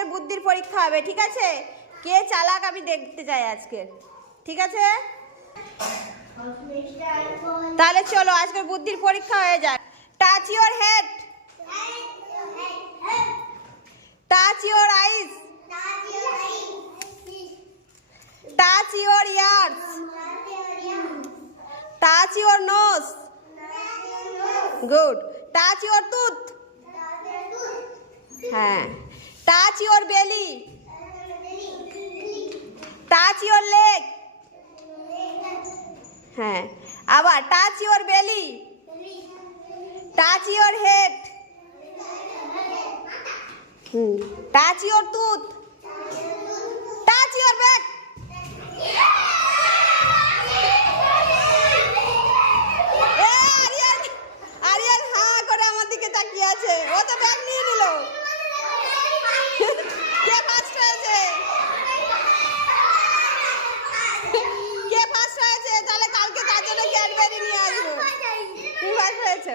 আজকের বুদ্ধির পরীক্ষা হবে, ঠিক আছে? কে চালাক আমি দেখতে চাই আজকে, ঠিক আছে? তাহলে চলো আজকের বুদ্ধির পরীক্ষা হয়ে যাক। Touch your head, touch your eyes, touch your ears, touch your nose, good. Touch your tooth, হ্যাঁ। Touch your belly, touch your leg, হ্যাঁ। আবার touch your belly, touch your head, touch your tooth, touch your back. Aryan হাঁ করে আমার দিকে তাকিয়ে আছে, ও তো ব্যাগ নিয়ে নিল। কে ফার্স্ট হয়েছে? কে ফার্স্ট হয়েছে? তাহলে কালকে তার জন্য ক্যাডবেরি নিয়ে আসবো। তুমি ফার্স্ট হয়েছে।